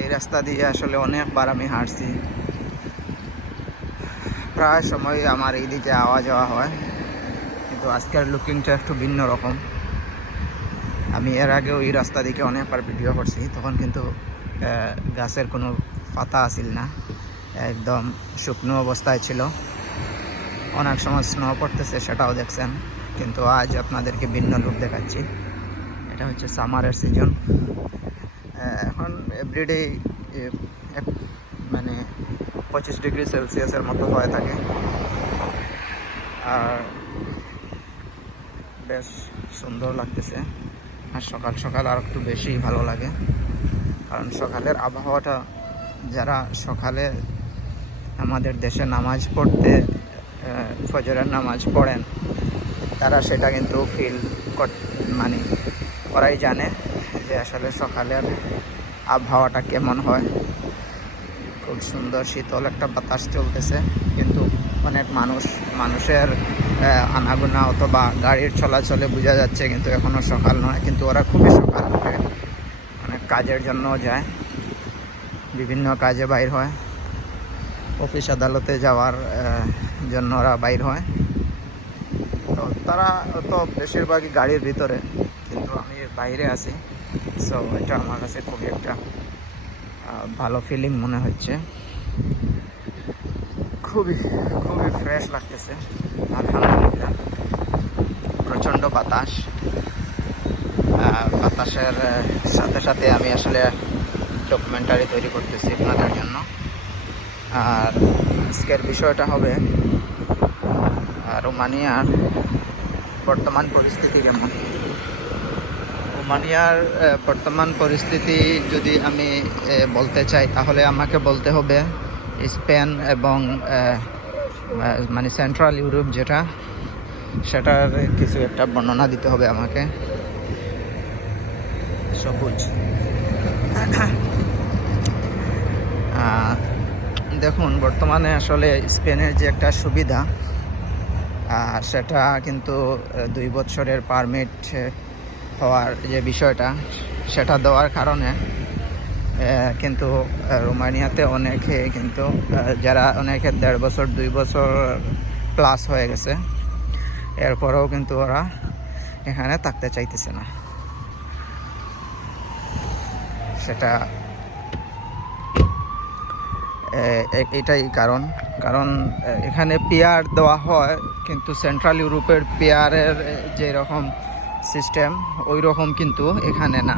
এই রাস্তা দিয়ে আসলে অনেকবার আমি হাঁটছি। প্রায় সময় আমার এই দিকে আওয়া যাওয়া হয়, কিন্তু আজকের লুকিংটা একটু ভিন্ন রকম। আমি এর আগেও এই রাস্তা দিকে অনেকবার ভিডিও করছি, তখন কিন্তু গাছের কোনো পাতা আসিল না, একদম শুকনো অবস্থায় ছিল। অনেক সময় স্নো পড়তেছে সেটাও দেখছেন, কিন্তু আজ আপনাদেরকে ভিন্ন লুক দেখাচ্ছি। এটা হচ্ছে সামারের সিজন এখন এভরিডে মানে পঁচিশ ডিগ্রি সেলসিয়াসের মতো হয়ে থাকে। আর বেশ সুন্দর লাগতেছে। আর সকাল সকাল আর একটু বেশি ভালো লাগে। কারণ সকালের আবহাওয়াটা, যারা সকালে আমাদের দেশে নামাজ পড়তে ফজরের নামাজ পড়েন, তারা সেটা কিন্তু ফিল মানে ওরাই জানে। যে আসলে সকালের আবহাওয়াটা কেমন হয়। খুব সুন্দর শীতল একটা বাতাস চলতেছে। কিন্তু অনেক মানুষ, মানুষের আনাগোনা অথবা গাড়ির চলাচলে বোঝা যাচ্ছে কিন্তু এখনও সকাল নয়। কিন্তু ওরা খুবই সকাল উঠে। অনেক কাজের জন্য যায়। বিভিন্ন কাজে বাইর হয়। অফিস আদালতে যাওয়ার জন্য ওরা বাইর হয়। তো তারা তো বেশিরভাগই গাড়ির ভিতরে। কিন্তু আমি বাইরে আছি। সো এটা আমার কাছে খুবই একটা ভালো ফিলিং মনে হচ্ছে। খুবই খুবই ফ্রেশ লাগতেছে। আলহামদুলিল্লাহ। প্রচণ্ড বাতাস। বাতাসের সাথে সাথে আমি আসলে ডকুমেন্টারি তৈরি করতেছি আপনাদের জন্য। আর আজকের বিষয়টা হবে রোমানিয়ার বর্তমান পরিস্থিতি কেমন? রোমানিয়ার বর্তমান পরিস্থিতি যদি আমি বলতে চাই, তাহলে আমাকে বলতে হবে স্পেন এবং মানে সেন্ট্রাল ইউরোপ যেটা, সেটার কিছু একটা বর্ণনা দিতে হবে আমাকে। সবুজ। দেখুন, বর্তমানে আসলে স্পেনের যে একটা সুবিধা সেটা কিন্তু দুই বছরের পারমিট হওয়ার যে বিষয়টা, সেটা দেওয়ার কারণে কিন্তু রোমানিয়াতে অনেকে কিন্তু যারা অনেকে দেড় বছর, দুই বছর প্লাস হয়ে গেছে, এরপরেও কিন্তু ওরা এখানে থাকতে চাইতেছে না। সেটা এটাই কারণ। কারণ, এখানে পেয়ার দেওয়া হয়, কিন্তু সেন্ট্রাল ইউরোপের পেয়ারের যে রকম সিস্টেম ওই রকম কিন্তু এখানে না।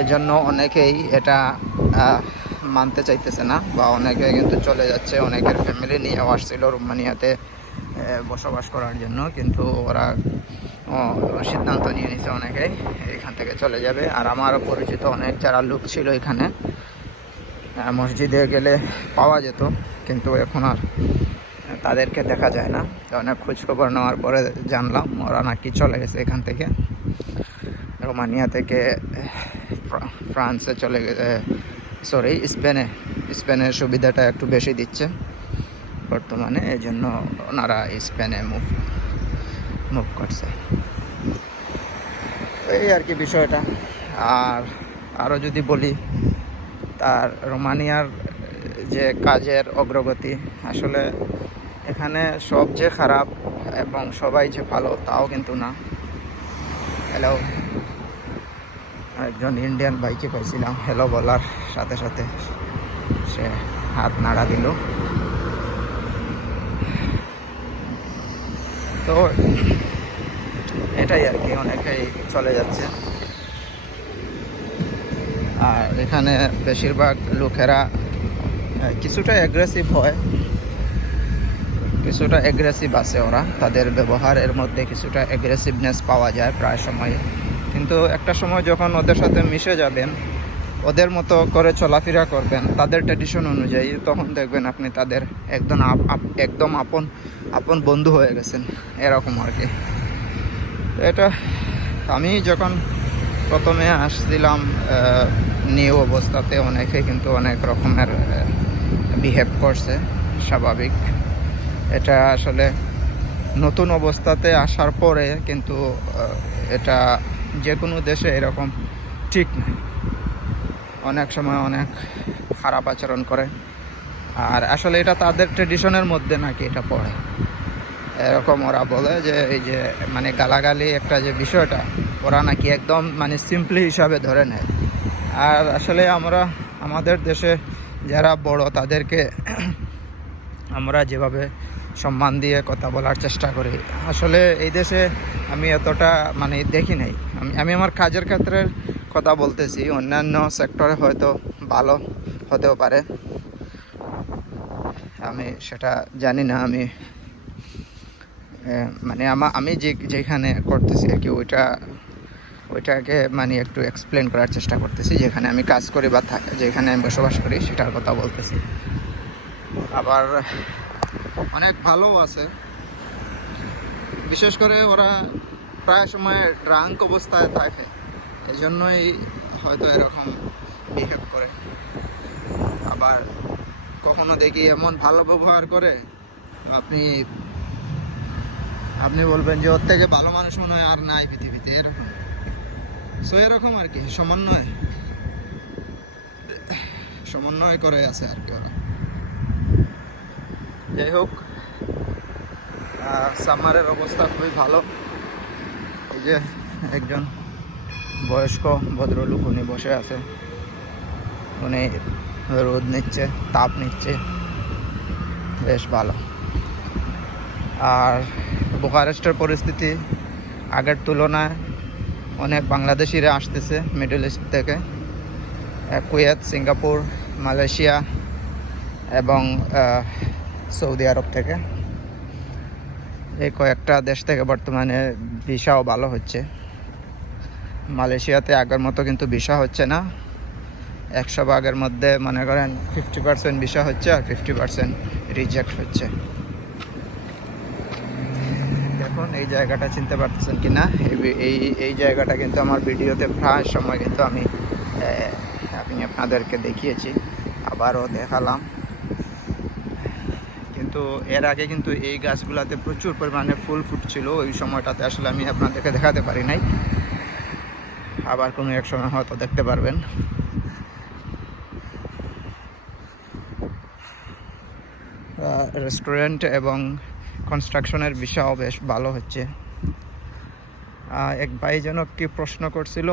এজন্য অনেকেই এটা মানতে চাইতেছে না বা অনেকে কিন্তু চলে যাচ্ছে, অনেকের ফ্যামিলি নিয়ে আসছিল রোমানিয়াতে বসবাস করার জন্য, কিন্তু ওরা সিদ্ধান্ত নিয়ে নিছে অনেকেই, এখান থেকে চলে যাবে। আর আমারও পরিচিত অনেক যারা লোক ছিল এখানে মসজিদে গেলে পাওয়া যেত, কিন্তু এখন আর তাদেরকে দেখা যায় না। তো অনেক খোঁজখবর নেওয়ার পরে জানলাম ওরা নাকি চলে গেছে এখান থেকে। রোমানিয়া থেকে ফ্রান্সে চলে গেছে সরি স্পেনে। স্পেনের সুবিধাটা একটু বেশি দিচ্ছে বর্তমানে এই জন্য ওনারা স্পেনে মুভ মুভ করছে। এই আর কি বিষয়টা। আর আরও যদি বলি, তার রোমানিয়ার যে কাজের অগ্রগতি, আসলে এখানে সব যে খারাপ এবং সবাই যে ভালো, তাও কিন্তু না। হ্যালো একজন ইন্ডিয়ান বাইকে পাইছিলাম হ্যালো বলার সাথে সাথে সে হাত নাড়া দিল। তো এটাই আর কি, অনেকেই চলে যাচ্ছে। আর এখানে বেশিরভাগ লোকেরা কিছুটা অ্যাগ্রেসিভ হয়। কিছুটা অ্যাগ্রেসিভ আছে ওরা। তাদের ব্যবহারের মধ্যে কিছুটা অ্যাগ্রেসিভনেস পাওয়া যায় প্রায় সময়। কিন্তু একটা সময় যখন ওদের সাথে মিশে যাবেন, ওদের মতো করে চলাফেরা করবেন, তাদের ট্র্যাডিশন অনুযায়ী তখন দেখবেন আপনি তাদের একদম একদম আপন আপন বন্ধু হয়ে গেছেন। এরকম আর কি। এটা, আমি যখন প্রথমে আসছিলাম নিউ অবস্থাতে অনেকে কিন্তু অনেক রকমের বিহেভ করছে, স্বাভাবিক। এটা আসলে নতুন অবস্থাতে আসার পরে কিন্তু এটা যে কোনো দেশে এরকম ঠিক না অনেক সময় অনেক খারাপ আচরণ করে। আর আসলে এটা তাদের ট্রেডিশনের মধ্যে নাকি এটা পড়ে। এরকম ওরা বলে যে, এই যে মানে গালাগালি একটা যে বিষয়টা, ওরা নাকি একদম মানে সিম্পলি হিসাবে ধরে নেয়। আর আসলে আমরা, আমাদের দেশে যারা বড়, তাদেরকে আমরা যেভাবে সম্মান দিয়ে কথা বলার চেষ্টা করি। আসলে এই দেশে আমি এতটা মানে দেখি নাই। আমি আমি আমার কাজের ক্ষেত্রে কথা বলতেছি, অন্যান্য সেক্টরে হয়তো ভালো হতেও পারে। আমি সেটা জানি না, আমি মানে আমা, আমি যে, যেখানে করতেছি আর কি, ওইটা, ওইটাকে মানে একটু এক্সপ্লেন করার চেষ্টা করতেছি। যেখানে আমি কাজ করি বা যেখানে আমি বসবাস করি, সেটার কথা বলতেছি। আবার অনেক ভালোও আছে। বিশেষ করে ওরা প্রায় সময় ড্রাঙ্ক অবস্থায় থাকে। এই জন্যই হয়তো এরকম বিহেভ করে। আবার কখনো দেখি এমন ভালো ব্যবহার করে, আপনি আপনি বলবেন যে, ওর থেকে ভালো মানুষ মনে হয় আর নাই পৃথিবীতে। এরকম। সো এরকম আর কি, সমন্বয়। সমন্বয় করে আছে আর কি ওরা। যাই হোক সামারের অবস্থা খুবই ভালো। এই যে একজন বয়স্ক ভদ্রলোক উনি বসে আছে। উনি রোদ নিচ্ছে, তাপ নিচ্ছে। বেশ ভালো। আর বুকারেস্টের পরিস্থিতি আগের তুলনায় অনেক বাংলাদেশিরা আসতেছে মিডল ইস্ট থেকে। কুয়েত, সিঙ্গাপুর, মালয়েশিয়া এবং সৌদি আরব থেকে। এই কয়েকটা দেশ থেকে বর্তমানে ভিসাও ভালো হচ্ছে। মালয়েশিয়াতে আগের মতো কিন্তু ভিসা হচ্ছে না। একশো ভাগের মধ্যে মনে করেন ফিফটি পার্সেন্ট ভিসা হচ্ছে আর ফিফটি পার্সেন্ট রিজেক্ট হচ্ছে। দেখুন, এই জায়গাটা চিনতে পারতেছেন কি না এই- এই জায়গাটা কিন্তু আমার ভিডিওতে প্রায় সময় কিন্তু আমি আমি আপনাদেরকে দেখিয়েছি। আবারও দেখালাম। কিন্তু এর আগে কিন্তু এই গাছগুলোতে প্রচুর পরিমাণে ফুল ফুটছিল, ওই সময়টাতে আসলে আমি আপনাদেরকে দেখাতে পারি নাই। আবার কোনো এক সময় হয়তো দেখতে পারবেন। রেস্টুরেন্ট এবং কনস্ট্রাকশনের বিষয়ও বেশ ভালো হচ্ছে। এক ভাই যেন কি প্রশ্ন করছিল?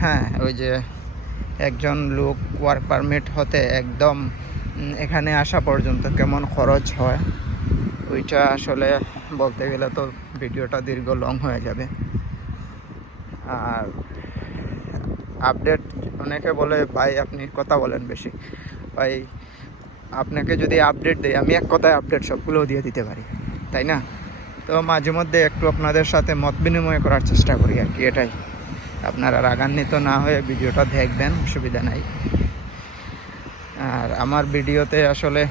হ্যাঁ ওই যে একজন লোক ওয়ার্ক পারমিট হতে একদম এখানে আসা পর্যন্ত কেমন খরচ হয়, ওইটা আসলে বলতে গেলে তো ভিডিওটা দীর্ঘ লং হয়ে যাবে। আর আপডেট অনেকে বলে, ভাই, আপনি কথা বলেন বেশি। ভাই, আপনাকে যদি আপডেট দেয় আমি এক কথায় আপডেট সবগুলো দিয়ে দিতে পারি, তাই না? তো মাঝে মধ্যে একটু আপনাদের সাথে মত বিনিময় করার চেষ্টা করি আর কি, এটাই। আপনারা রাগান্বিত না হয়ে ভিডিওটা দেখবেন, অসুবিধা নাই। আর আমার ভিডিওতে আসলে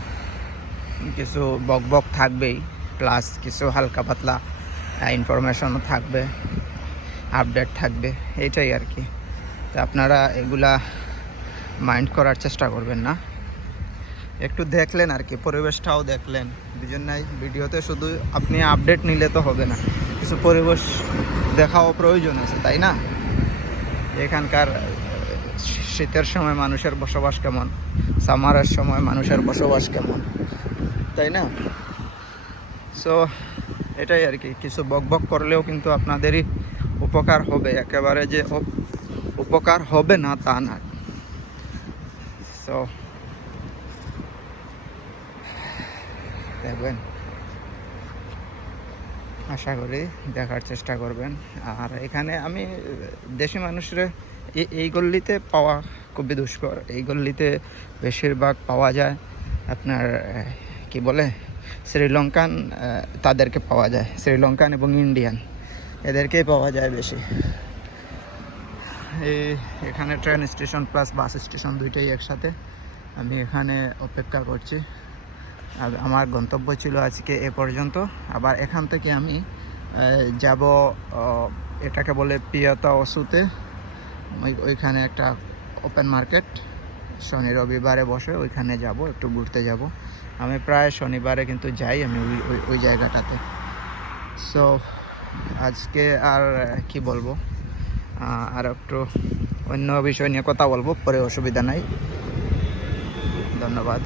কিছু বক বক থাকবেই প্লাস কিছু হালকা পাতলা ইনফরমেশনও থাকবে আপডেট থাকবে, এইটাই আর কি। তো আপনারা এগুলা মাইন্ড করার চেষ্টা করবেন না। একটু দেখলেন আর কি, পরিবেশটাও দেখলেন। দুজন নাই ভিডিওতে শুধু আপনি আপডেট নিলে তো হবে না। কিছু পরিবেশ দেখাও প্রয়োজন আছে, তাই না? এখানকার শীতের সময় মানুষের বসবাস কেমন? সামারের সময় মানুষের বসবাস কেমন? তাই না? সো এটাই আর কি। কিছু বক বক করলেও কিন্তু আপনাদেরই উপকার হবে। একেবারে যে উপকার হবে না, তা না। সো দেখবেন। আশা করি দেখার চেষ্টা করবেন। আর এখানে আমি দেশি মানুষের এই- গল্লিতে পাওয়া খুবই দুষ্কর। এই গল্লিতে বেশিরভাগ পাওয়া যায় আপনার কি বলে, শ্রীলঙ্কান তাদেরকে পাওয়া যায়। শ্রীলঙ্কান এবং ইন্ডিয়ান, এদেরকেই পাওয়া যায় বেশি। এই এখানে train station plus bus station দুইটাই একসাথে। আমি এখানে অপেক্ষা করছি। আমার গন্তব্য ছিল আজকে এ পর্যন্ত। আবার এখান থেকে আমি যাব এটাকে বলে পিয়তা ওই ওইখানে একটা ওপেন মার্কেট শনি রবিবারে বসে ওইখানে যাব, একটু ঘুরতে যাব। আমি প্রায় শনিবারে কিন্তু যাই আমি ওই ওই- জায়গাটাতে। সো আজকে আর কি বলব? আর একটু অন্য বিষয় নিয়ে কথা বলব, পরে অসুবিধা নাই। ধন্যবাদ।